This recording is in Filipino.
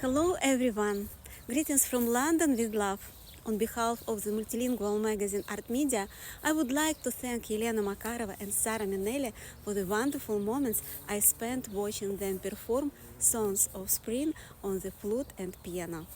Hello everyone! Greetings from London with love. On behalf of the multilingual magazine ArtMedia, I would like to thank Jelena Makarova and Sara for the wonderful moments I spent watching them perform songs of spring on the flute and piano.